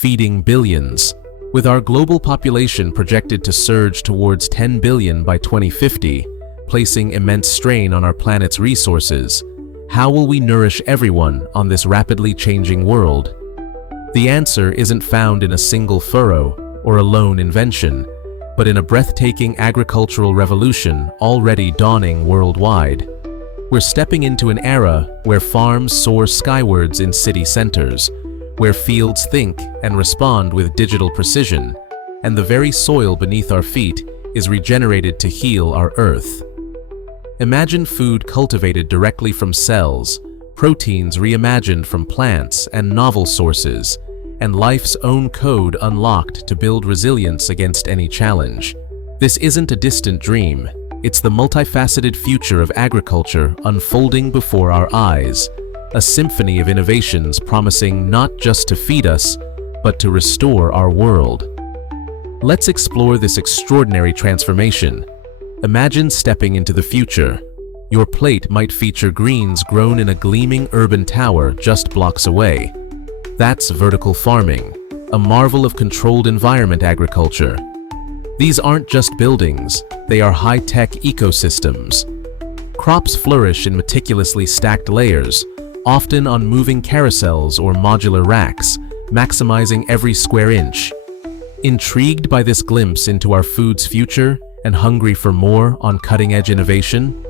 feeding billions. With our global population projected to surge towards 10 billion by 2050, placing immense strain on our planet's resources, how will we nourish everyone on this rapidly changing world? The answer isn't found in a single furrow or a lone invention, but in a breathtaking agricultural revolution already dawning worldwide. We're stepping into an era where farms soar skywards in city centers, where fields think and respond with digital precision, and the very soil beneath our feet is regenerated to heal our earth. Imagine food cultivated directly from cells, proteins reimagined from plants and novel sources, and life's own code unlocked to build resilience against any challenge. This isn't a distant dream. It's the multifaceted future of agriculture unfolding before our eyes, a symphony of innovations promising not just to feed us, but to restore our world. Let's explore this extraordinary transformation. Imagine stepping into the future. Your plate might feature greens grown in a gleaming urban tower just blocks away. That's vertical farming, a marvel of controlled environment agriculture. These aren't just buildings, they are high-tech ecosystems. Crops flourish in meticulously stacked layers, often on moving carousels or modular racks, maximizing every square inch. Intrigued by this glimpse into our food's future and hungry for more on cutting-edge innovation?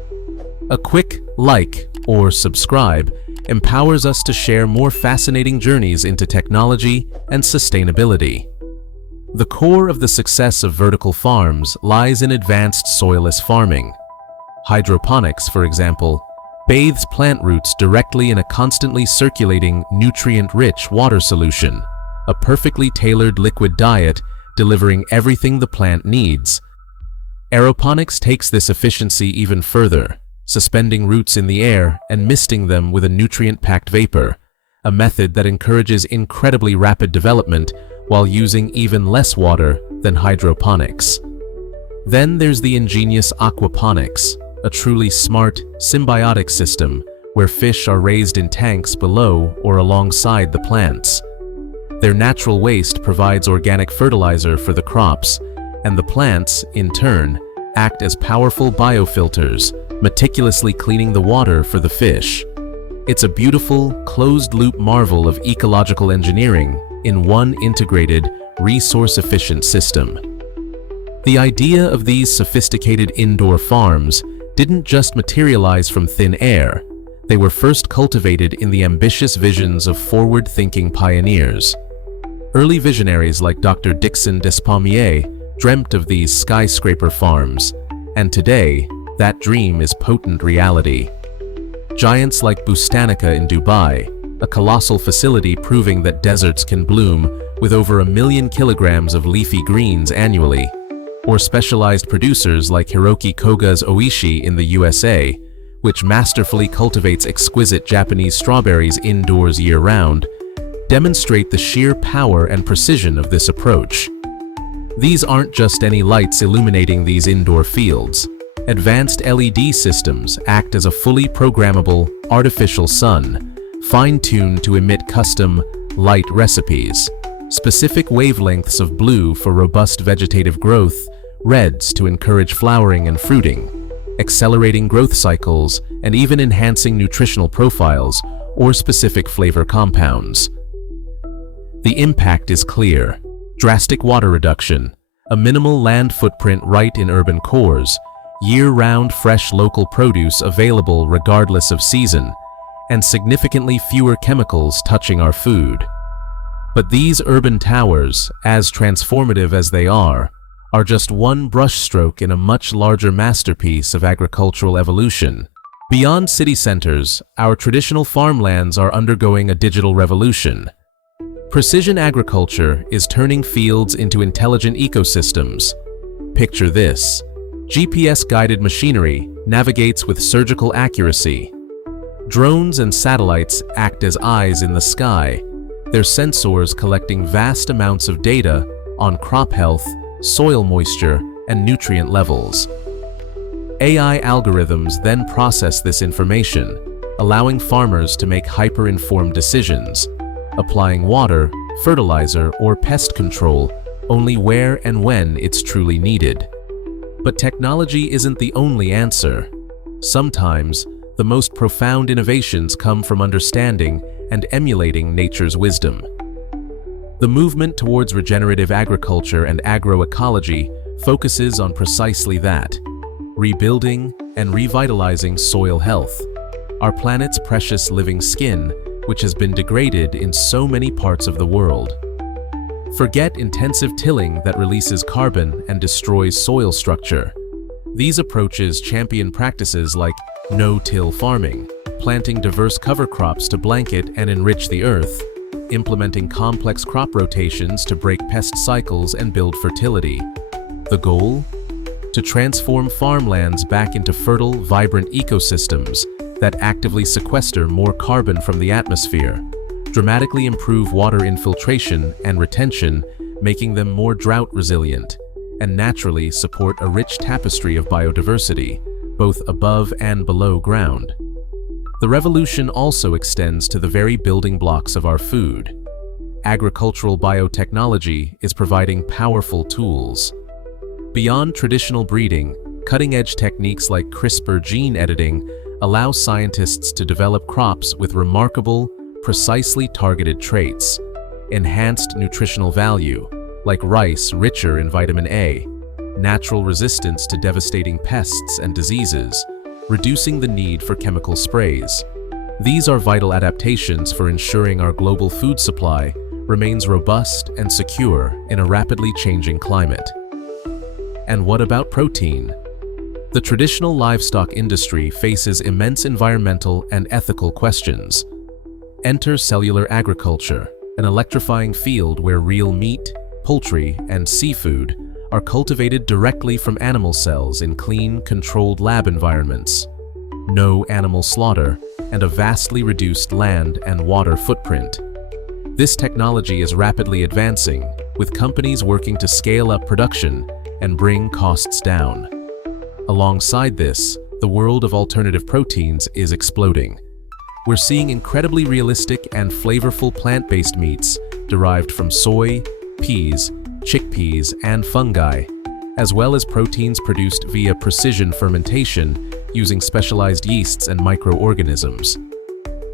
A quick like or subscribe empowers us to share more fascinating journeys into technology and sustainability. The core of the success of vertical farms lies in advanced soilless farming. Hydroponics, for example, bathes plant roots directly in a constantly circulating, nutrient-rich water solution, a perfectly tailored liquid diet delivering everything the plant needs. Aeroponics takes this efficiency even further, suspending roots in the air and misting them with a nutrient-packed vapor, a method that encourages incredibly rapid development while using even less water than hydroponics. Then there's the ingenious aquaponics, a truly smart, symbiotic system where fish are raised in tanks below or alongside the plants. Their natural waste provides organic fertilizer for the crops, and the plants, in turn, act as powerful biofilters, meticulously cleaning the water for the fish. It's a beautiful, closed-loop marvel of ecological engineering in one integrated, resource-efficient system. The idea of these sophisticated indoor farms didn't just materialize from thin air. They were first cultivated in the ambitious visions of forward-thinking pioneers. Early visionaries like Dr. Dixon Despommier dreamt of these skyscraper farms, and today, that dream is potent reality. Giants like Bustanica in Dubai, a colossal facility proving that deserts can bloom with over 1 million kilograms of leafy greens annually, or specialized producers like Hiroki Koga's Oishii in the USA, which masterfully cultivates exquisite Japanese strawberries indoors year-round, demonstrate the sheer power and precision of this approach. These aren't just any lights illuminating these indoor fields. Advanced LED systems act as a fully programmable, artificial sun, fine-tuned to emit custom, light recipes. Specific wavelengths of blue for robust vegetative growth, reds to encourage flowering and fruiting, accelerating growth cycles, and even enhancing nutritional profiles or specific flavor compounds. The impact is clear. Drastic water reduction, a minimal land footprint right in urban cores, year-round fresh local produce available regardless of season, and significantly fewer chemicals touching our food. But these urban towers, as transformative as they are just one brushstroke in a much larger masterpiece of agricultural evolution. Beyond city centers, our traditional farmlands are undergoing a digital revolution. Precision agriculture is turning fields into intelligent ecosystems. Picture this. GPS-guided machinery navigates with surgical accuracy. Drones and satellites act as eyes in the sky, their sensors collecting vast amounts of data on crop health, soil moisture, and nutrient levels. AI algorithms then process this information, allowing farmers to make hyper-informed decisions, applying water, fertilizer, or pest control, only where and when it's truly needed. But technology isn't the only answer. Sometimes, the most profound innovations come from understanding and emulating nature's wisdom. The movement towards regenerative agriculture and agroecology focuses on precisely that, rebuilding and revitalizing soil health, our planet's precious living skin, which has been degraded in so many parts of the world. Forget intensive tilling that releases carbon and destroys soil structure. These approaches champion practices like no-till farming, planting diverse cover crops to blanket and enrich the earth, implementing complex crop rotations to break pest cycles and build fertility. The goal? To transform farmlands back into fertile, vibrant ecosystems that actively sequester more carbon from the atmosphere, dramatically improve water infiltration and retention, making them more drought-resilient, and naturally support a rich tapestry of biodiversity, both above and below ground. The revolution also extends to the very building blocks of our food. Agricultural biotechnology is providing powerful tools. Beyond traditional breeding, cutting-edge techniques like CRISPR gene editing allow scientists to develop crops with remarkable, precisely targeted traits, enhanced nutritional value, like rice richer in vitamin A, natural resistance to devastating pests and diseases, reducing the need for chemical sprays. These are vital adaptations for ensuring our global food supply remains robust and secure in a rapidly changing climate. And what about protein? The traditional livestock industry faces immense environmental and ethical questions. Enter cellular agriculture, an electrifying field where real meat, poultry, and seafood are cultivated directly from animal cells in clean, controlled lab environments. No animal slaughter, and a vastly reduced land and water footprint. This technology is rapidly advancing, with companies working to scale up production and bring costs down. Alongside this, the world of alternative proteins is exploding. We're seeing incredibly realistic and flavorful plant-based meats derived from soy, peas, chickpeas, and fungi, as well as proteins produced via precision fermentation using specialized yeasts and microorganisms.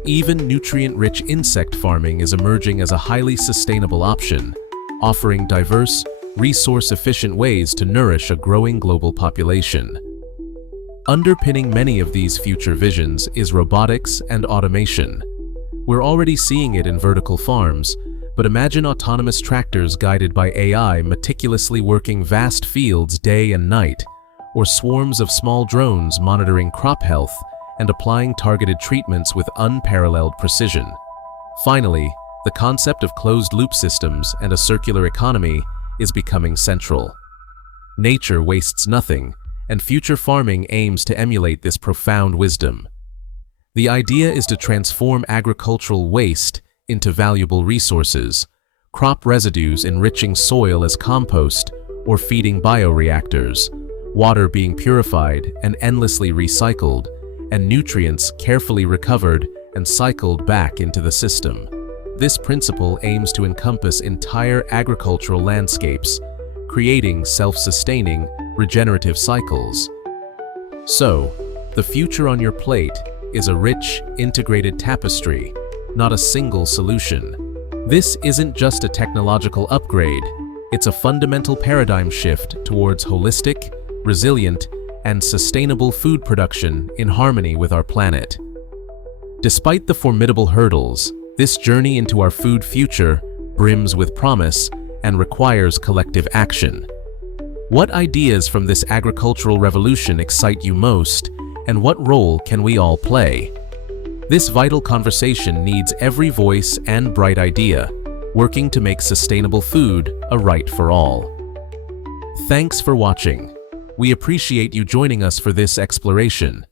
Even nutrient-rich insect farming is emerging as a highly sustainable option, offering diverse, resource-efficient ways to nourish a growing global population. Underpinning many of these future visions is robotics and automation. We're already seeing it in vertical farms, but imagine autonomous tractors guided by AI meticulously working vast fields day and night, or swarms of small drones monitoring crop health and applying targeted treatments with unparalleled precision. Finally, the concept of closed-loop systems and a circular economy is becoming central. Nature wastes nothing, and future farming aims to emulate this profound wisdom. The idea is to transform agricultural waste into valuable resources, crop residues enriching soil as compost or feeding bioreactors, water being purified and endlessly recycled, and nutrients carefully recovered and cycled back into the system. This principle aims to encompass entire agricultural landscapes, creating self-sustaining, regenerative cycles. So, the future on your plate is a rich, integrated tapestry, not a single solution. This isn't just a technological upgrade, it's a fundamental paradigm shift towards holistic, resilient, and sustainable food production in harmony with our planet. Despite the formidable hurdles, this journey into our food future brims with promise and requires collective action. What ideas from this agricultural revolution excite you most, and what role can we all play? This vital conversation needs every voice and bright idea, working to make sustainable food a right for all. Thanks for watching. We appreciate you joining us for this exploration.